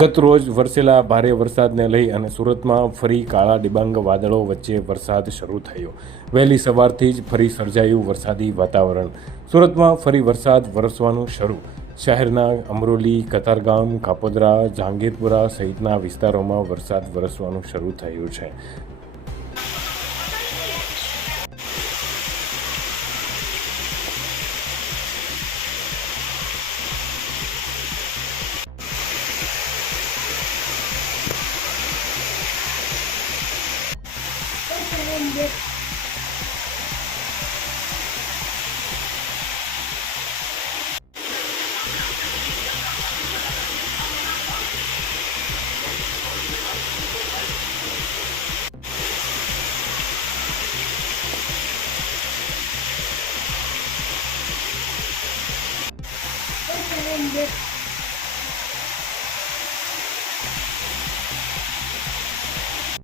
ગત રોજ વરસેલા ભારે વરસાદને લઈ અને સુરતમાં ફરી કાળા ડિબાંગ વાદળો વચ્ચે વરસાદ શરૂ થયો। વહેલી સવારથી જ ફરી સર્જાયું વરસાદી વાતાવરણ। સુરતમાં ફરી વરસાદ વરસવાનું શરૂ। શહેરના અમરોલી, કતારગામ, કાપોદ્રા, જહાંગીરપુરા સહિતના વિસ્તારોમાં વરસાદ વરસવાનું શરૂ થયું છે।